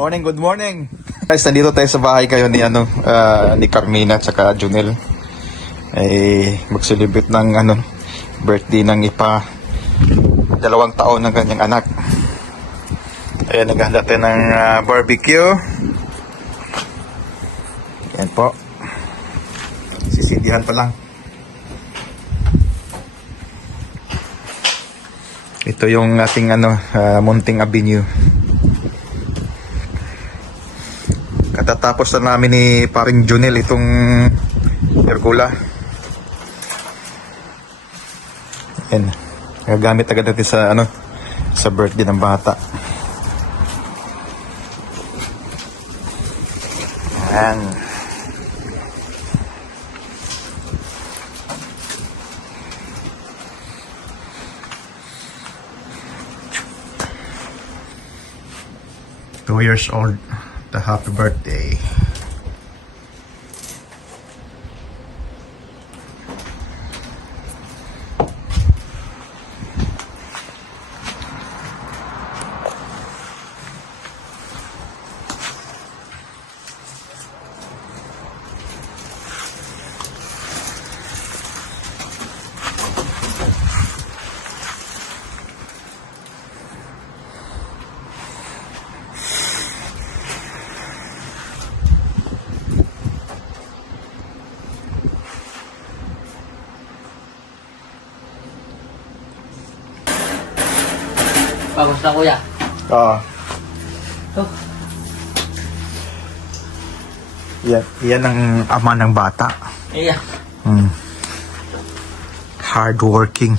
Morning, good morning. Guys, nandito tayo sa bahay kayo ni ni Carmina at saka Junel. Mag-celebrate ng birthday ng ipa 2 taon ng kanyang anak. Ayan, naghahanda tayo ng barbecue. Ayan po. Sisidihan pa lang. Ito yung ating Munting Avenue. Katatapos na namin ni paring Junel itong pergola. Ayan. Gagamit agad natin sa birthday ng bata. Ayan. Two years old. The happy birthday. Bagus na kuya. Oo. Oh. Yan ang ama ng bata. Iya. Hardworking.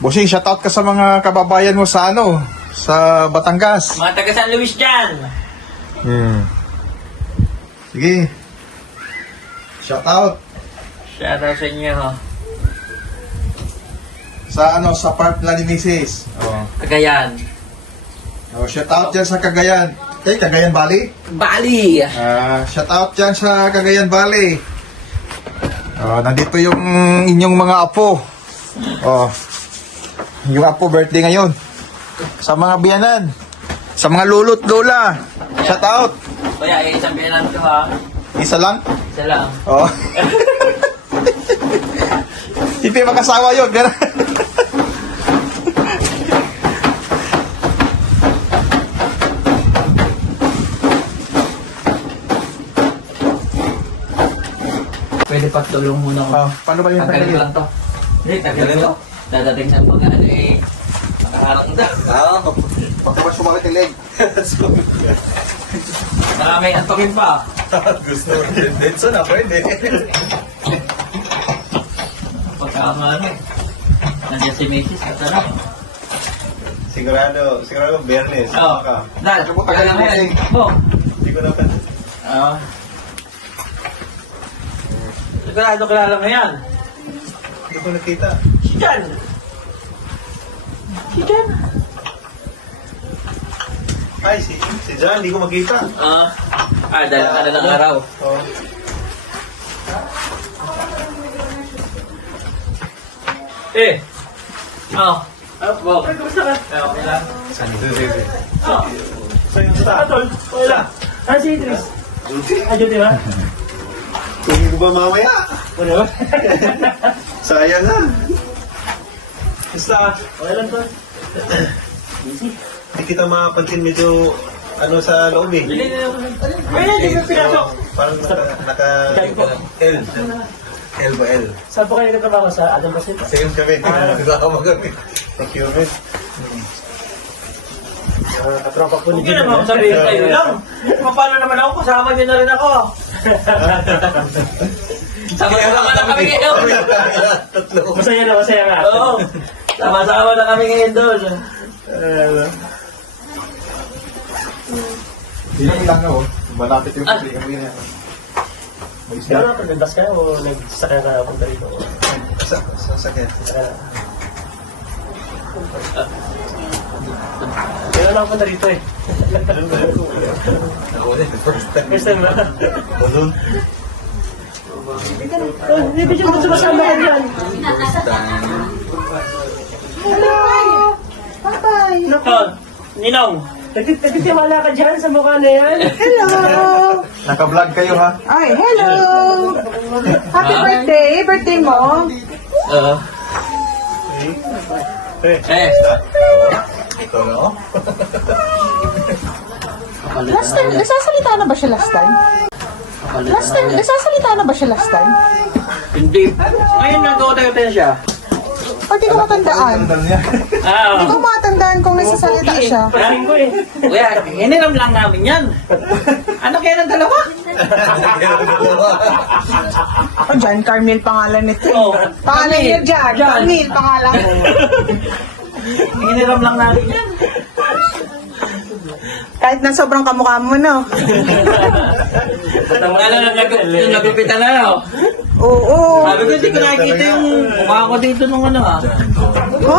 Bossing, shoutout ka sa mga kababayan mo sa sa Batangas. Mga taga San Luis dyan. Sige. Shoutout. Shoutout sa inyo ho. Sa park na ni Mrs. Cagayan. Shoutout dyan sa Cagayan. Cagayan Valley? Bali. Shoutout dyan sa Cagayan Valley. Nandito yung inyong mga apo. Yung apo birthday ngayon. Sa mga biyanan. Sa mga lolo't lola. Shoutout. Kuya, isang biyanan ko ha. Isa lang? Isa lang. Hindi makasawa yun. Gano'n. Pwede pa tulong muna ko. Paano ba yung Tanggalin ko lang to. Hindi, tanggalin ko. Dadating sa mga nakaharang to. Pagka ba sumakit yung leg? Baka may antokin pa. Gusto mo yung denso na pwede. Pagkaman. Nandiyan si Macy's at Sigurado Bernes. Oo. Dahil, tagal lang yan. Hindi ko naman. Oo. Sigurado kilala mo yan. Hindi ko nakita. Si Jan. Si Jan. Ay, si John, hindi ko makita. Dahil ka na lang araw. Oo. Wow. Kumusta ka? Okay lang. Sa'yo sa Tol, wala. Si Idris. Ayun, di ba? Kunin ko ba mamaya? Wala ba? Sayang na. Basta, Okay lang, Tol. Busy. hindi kita mapansin medyo sa loob eh. Bili na ako. Wala, di ba pinasok? Parang L. L ba L? Saan po kayo nagtrabaho sa Adam Basita? Same kami. Kasama kami. Procurement. Katropa po ni Hindi naman ako sabihin kayo lang. Paano naman ako? Kasama niyo na rin ako. Sama-sama na kami ngayon. Masaya na, masaya nga. Oo. Sama-sama na kami ngayon doon. Hindi lang malapit yung pagkakas niya. Pero nagdas ka o nagsasakyan ka punta rito? Sasakyan. Kaya lang punta rito eh. First time na. Hindi ba siya sumasama ka dyan? Hello! Bye-bye! Oh, Ninong, nagtitiwala ka dyan sa mukha na yan? Hello! Naka-vlog kayo ha? Ay, hello! Happy birthday! Birthday mo? Ito na, oh. Last time, nagsasalita na ba siya last time? Nagsasalita na ba siya last time? Hindi. Ngayon nag-o-tayo siya. O di ko matandaan? Di ko matandaan kung nagsasalita siya. Paring ko eh. Kuya, hiniram lang namin yan. Ano kaya ng dalawa? Ako dyan, Carmel pangalan nito. Oh, Pangalan niya dyan. Carmel pangalan ko. Hiniram lang namin yan. Kahit na sobrang kamukha mo, no? Ano na yung nagupitan na no? Oo. Sabi ko, hindi ko nakikita yung mukha ko dito nung ano ha. Ha?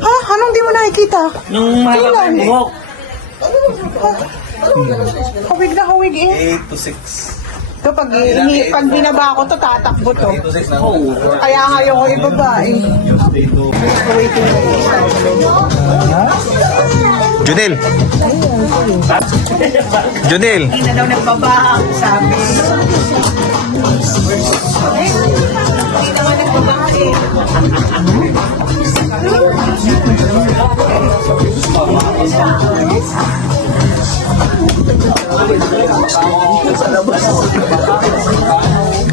Ha? Anong di mo nakikita? Nung mahaba yung buhok. Hawig na hawig eh. 8 to 6. Ito, pag binaba ko to, tatakbo to. 8 to 6 na. Oo. Kaya nga ayoko ibaba eh. Junil! Junil! Hindi na daw nagbaba, sabi. Hindi naman nagbaba eh.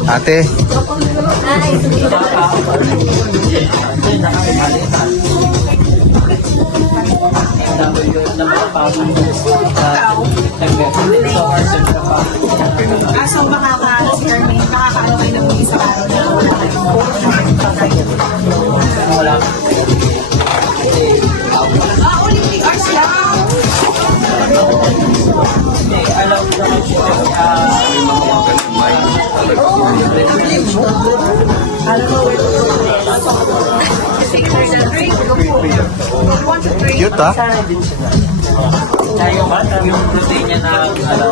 Ate, So makaka-ano si Carmen, makaka-ano kayo ng isang araw na Olympic Arts lang! cute ha? Yung protein niya na ano,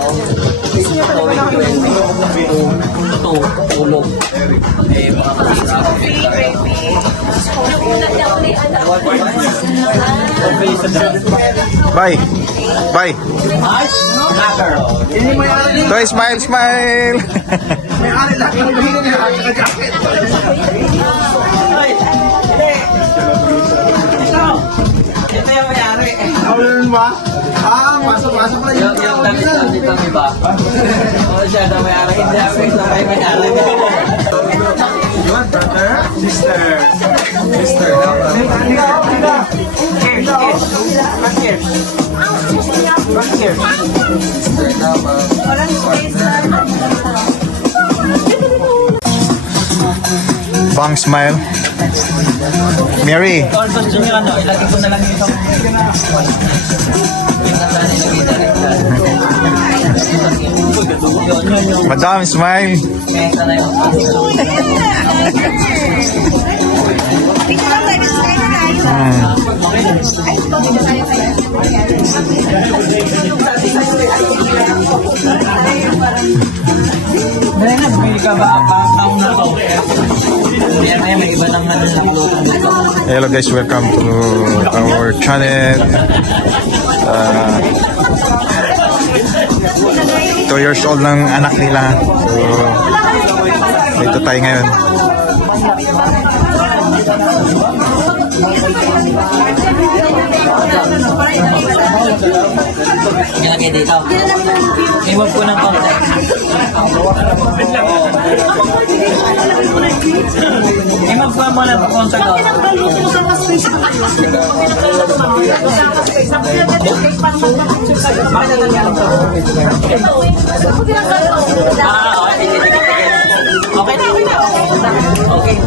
ito, ulog. Eh, mga Bye! Bye! Knocker. Toy, smile, smile! Ito yung mayari. Ano ba? Pasok na Yung damit na dito, iba. Oo, siya na mayari. Hindi ako yung sabay mayari. Yun, brother? Sister. Sister. Cheers, cheers. Cheers. Cheers. Sister naman. Bang smile. Mary, All gusto nyo ano, ilagay ko na lang yung isang Madam, smile. mesa na yung Bili ka ba ang na to? Yan may iba ng ano nagluto dito. Hello guys, welcome to our channel. 2 years old ng anak nila. So, dito tayo ngayon. Ilagay dito. I-move ko ng konti. I-move ko muna ng konti ko. Okay na, okay na. Okay.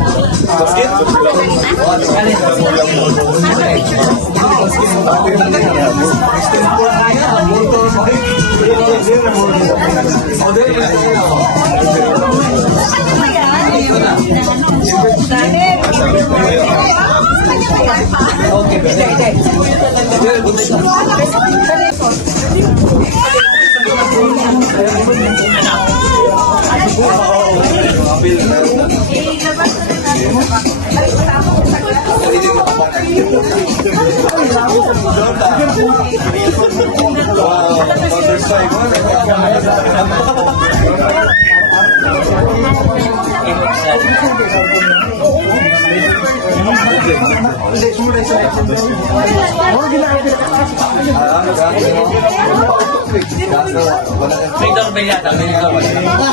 May doorbell yata. May doorbell yata.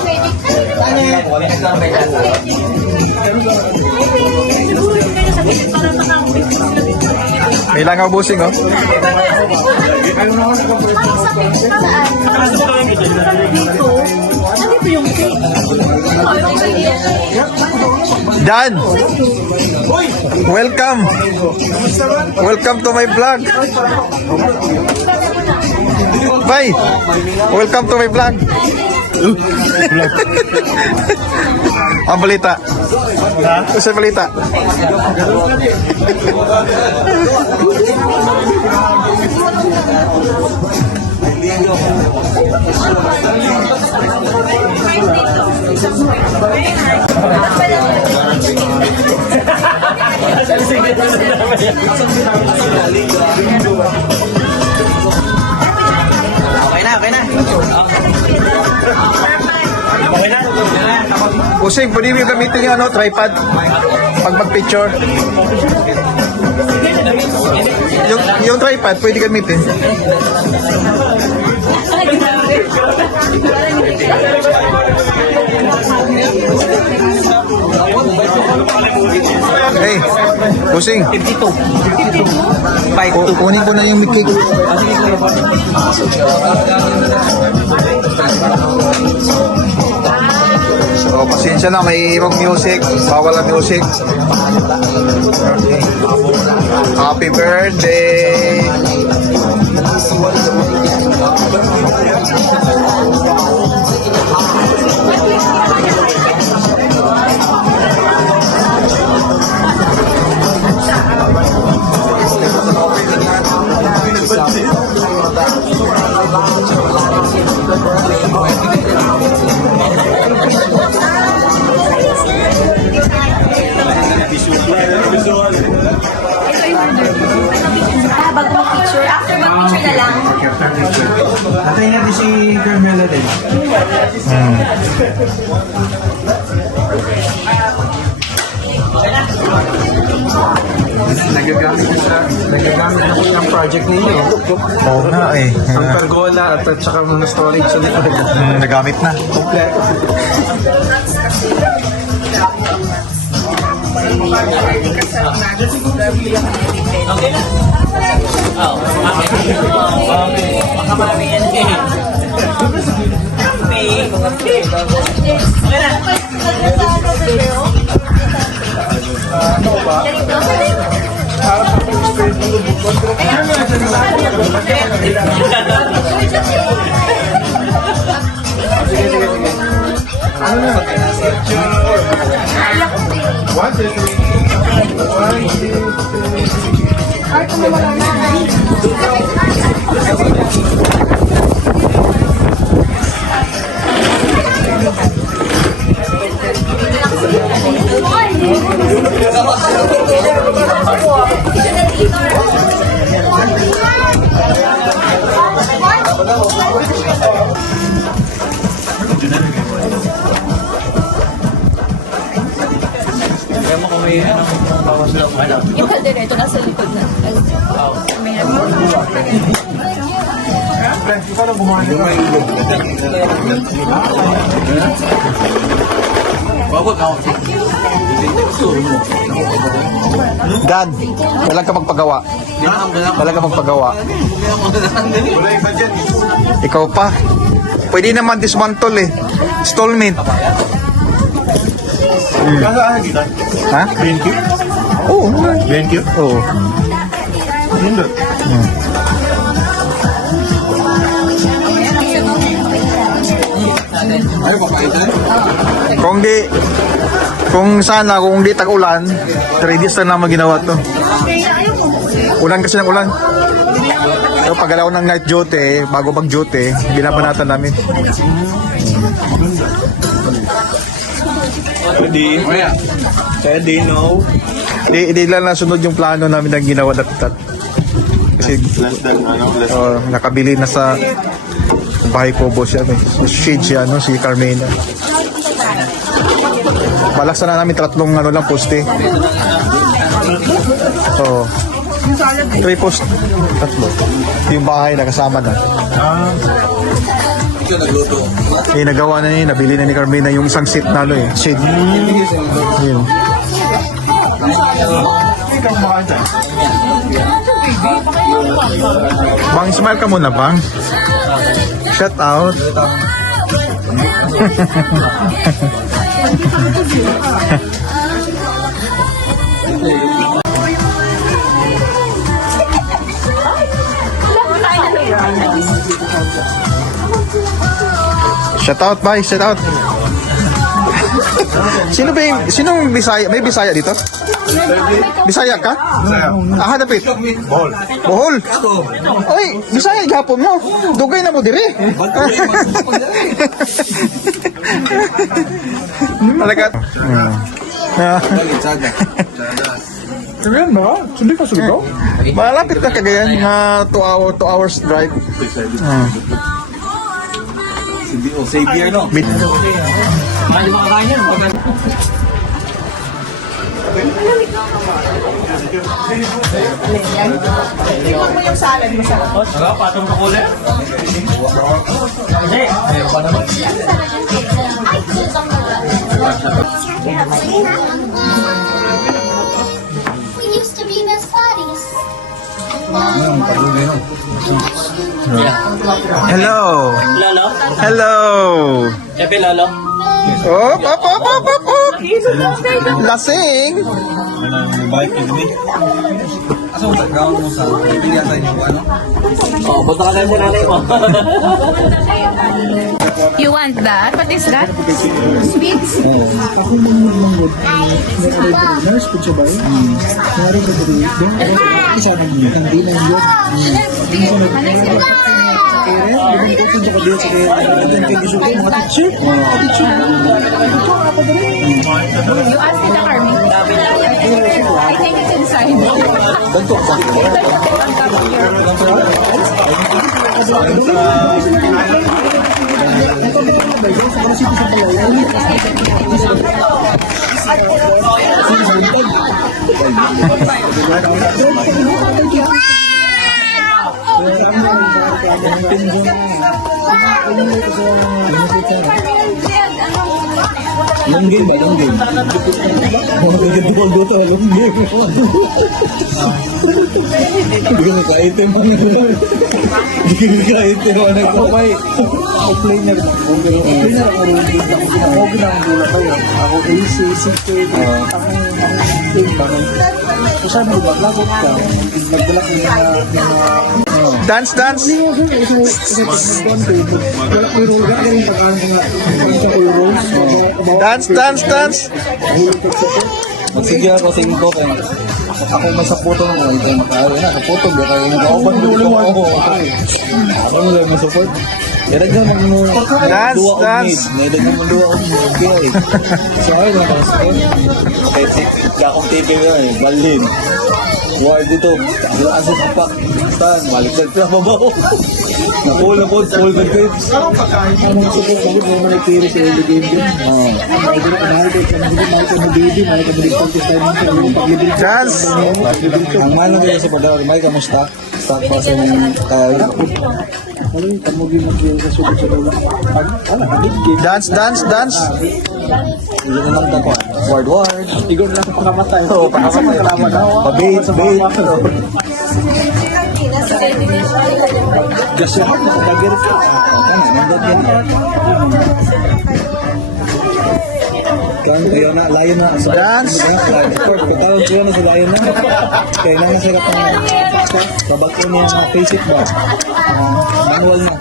May langaw busing, oh. Dan! Welcome! Welcome to my vlog! Bye! Welcome to my vlog! Ang balita. Ano sa balita? Okay na. Usig, pwede mo gamitin yung tripod pag mag-picture. Yung tripod, pwede gamitin. Hey, Using. 52. Kunin ko na yung mic. So, pasensya na, may ibang music. Bawal ang music. Okay. Happy birthday! Bago mag-picture. After mag-picture na lang. Atay natin si Carmela din. Nagagamit ako ng project ninyo. Oo nga eh. Ang pergola at saka mga storage sa likod. Nagamit na. Kompleto. Okay na. Oh, okay. Baka marami yan eh. Okay na. Kaya mo kung may bawas daw. Yung kaldero, ito nasa likod na. Dan, kailan ka magpagawa? Kailan ka magpagawa? Ikaw pa? Pwede naman dismantle eh. Installment. Ha? 20? Oo. 20? Oo. Kung di tag-ulan, 3 days na naman ginawa to. Ulan kasi ng ulan. So, pagalaw ng night duty, bago mag-duty, binabanatan namin. Pwede, no? Hindi lang nasunod yung plano namin na ginawa dapat. Less than, less Nakabili na sa bahay ko boss yan eh. Shade siya, si Carmena. Balaksan na namin 3 lang poste. Oo. 3 post. 3. Yung bahay na kasama na. Nagawa na niya, nabili na ni Carmena yung isang seat na shade. Yun. Bang, smile ka muna, Bang. Shout out. Shout out, bye. Shout out. Sinong Bisaya? May Bisaya dito? Bisaya ka? Ah, hanapit. Bohol. Oy, Bisaya gapon mo. Dugay na mo diri. Talaga. Kagayan ba? Sundi ka suligaw? Malapit na Cagayan. 2 hours drive. Savior, no? Tingnan mo yung salad, masarap. Patong ka kulit. Hindi. We used to be best buddies. Hello. Lolo? Hello. Epe, Lolo? Oh, op. Lasing. Bike with me. Asa mo background mo sa yata yung ano? Oo, punta ka tayo sa nanay mo. You want that? What is that? Sweets? You asked it, Carmen. I think it's inside. Long game ba? Long game. Dito, long game. Hindi ka naka-item mo na. Hindi ka naka-item mo na. Kamay. Play na rin ako. Play na ako rin. Ako ginagawa kayo. Ako AC, CK, ako team ba? So sabi ko, maglakot ka. Nagbalak ko yung Dance. wala ko yung roll. Gano'n yung tagaan ko nga. Yung rolls. Dance. Magsige ako sa inyo kaya ako masaputo mo kung tayo makaawa na. Kaputo, di kayo nag-auban dito ako. Ako mo lang masuport. Nilagyan mo Dance. Nilagyan mo luwa akong kaya eh. So ayun lang ako support. Kaya akong TV mo eh, Galin. Ward dito, alas sa tapak. Saan? Baliktad ka, babaw. Nakula po, full good grades. Anong support bakit mo naman nag-carry sa early game din? Mahal ka na baby, mahal ka na big practice time mo sa paglibig. Dance. Ang mahal na sa pagdawal, may kamo stock pa sa mga kaya. Ano yung kamugi mag-carry sa support sa dawla? Ano, big game. Dance. Hindi na lang ako. Ward. Igor na ako pakamatay. Oo, pakamatay. Pabait. Gasya ako, nakadagir ka. Kan kaya na layo na sa Dance. Court patawag ko na sa layo na. Kaya na sa babako niya na face it ba. Manual na.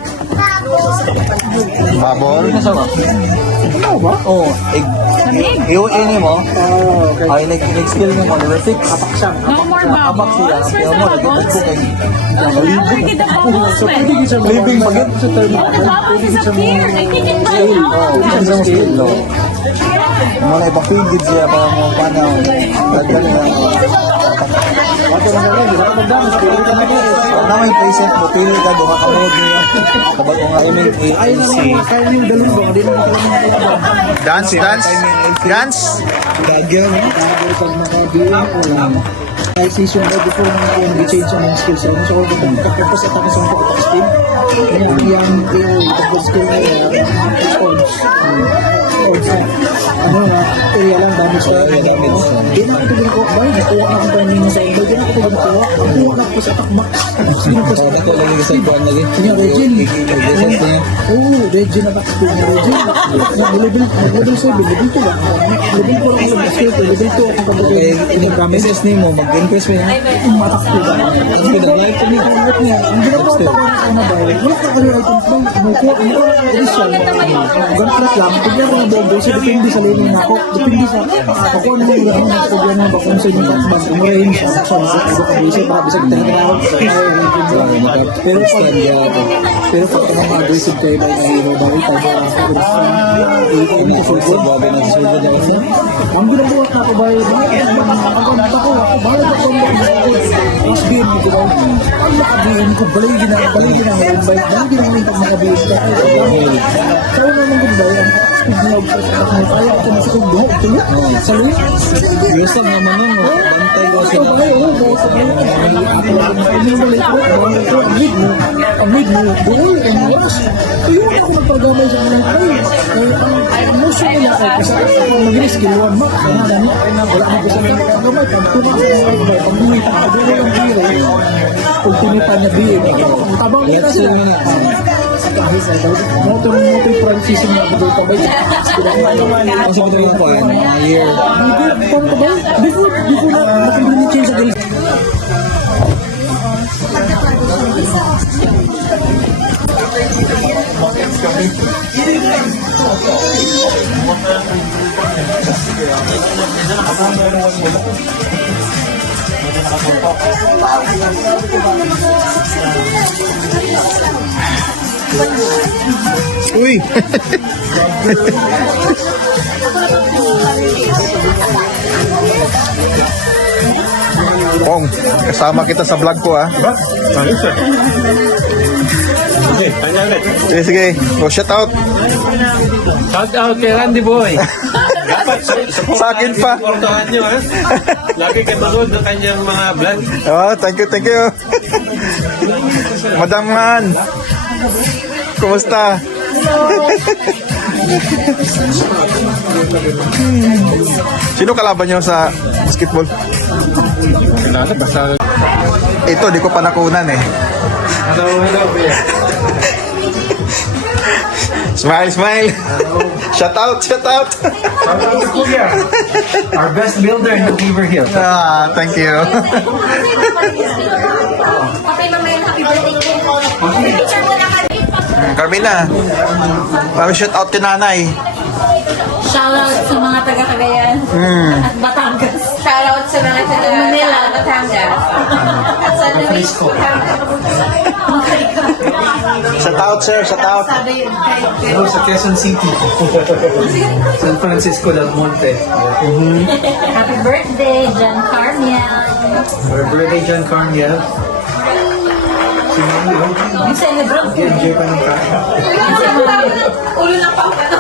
Babol. Ano ba? Oh, ini mo. Okay. Ay nag-skill mo level 6. No more Abak siya. bubbles. Kaya mo nag-book kay Look at the bubbles, man. living bagit sa term. The bubbles disappeared. I think it fell Oh, out. sa skill no. Mo na ipa-feed siya para mo paano. Dagdag na. ako na lang, hindi ka magdamas, pili ka na rin. Ang naman yung present mo, pili ka, doon ka kamod niya. Kapag kung ayaw mo yung Ay na mga kaya yung dalong ba, hindi naman kailangan na ito. Dance, dance. Dance. gagyaw. Pero pag makabilang ko lang, kahit season ba before yung change ang mga skills ako. So, kung kapos at ako sa mga team, yung tapos skill na sports. Sports na. Ano nga, area lang, damage ka. Di na ako ito ginagawa. Bakit nakuha ka akong timing sa iba? Di na ako ito ginagawa. Nakuha ka po sa attack max. Sino ko sa Ako lang yung sa ibuan lagi. Kanya, Regine. Oo, Regine na back skill ni Regine. Level 7, level 2 ba? Level 4 ako sa skill ko, level 2 ako kapag Kaya yung message ni mo, mag-impress mo yun. matak ko ba? Ang ginagawa niya, ang ginagawa ko na ba? Wala ka kaya items ba? Nakuha ko na edition. Ganit lang, pagyan ko na bobo, so depende sa lane na ako. Depende sa ako kung ano yung gano'n na pagyan na ba kung sa inyo bang umurahin siya. So, ako ka busy, baka bisag talaga na ako. Pero pag ka mga aggressive kayo ba yung hero ba? Ito ba? Ito sa football. Ang ginagawa na ako ba yun? Ako ako, bahala ka kung SBM mo diba? Ang nakabihin ko, balay ginagawa yung pag nakabihin ka. So, ano naman kung ba yan? Kaya ako masakog buhok, tulog. Sa luwi. Yusag naman nun, bantay ko So, sila. bagay, sa luwi. Ang mid mo, buhay, ang mawas. Kaya ako nagpagamay sa mga ang motion nila ay kasi mag-risk, kiluan mo. Wala mo gusto nila kagamay. Pag bumita ka, buhay ang hero. Kung tinipan na bihin, ang tabang nila sila. Motor Francis na bigay ka ba? Kasi patuloy ko yan, mga year. Before na makibili sa galit. Uy! Pong, kasama kita sa vlog ko, ah. Sige, sige. Go, shout out. Shout out kay Randy Boy. Sa akin pa. Supportahan nyo, ha? Lagi katulad ng kanyang mga vlog. Oh, thank you, thank you. Madam Man. Kumusta? Sino kalaban nyo sa basketball? Ito, di ko pa nakunan eh. Hello, Kuya. Smile, smile. Shout out, shout out. Shout out to Kuya. Our best builder in the Beaver Hills. Ah, thank you. Okay, mamaya happy birthday ko. Picture mo na kami. Carmina, shout out kay nanay. Shoutout sa mga taga-Cagayan at Batangas. Shoutout sa mga taga Manila, Batangas. At sa Luis, Shout out, sir, shout out. sabi yun kay Hello sa Quezon City. San Francisco del Monte. Happy birthday, John Carmiel. Our birthday, John Carniel. Si Mami, oh. Yung celebro. Enjoy pa ng kaya. Ulo ng pangkano.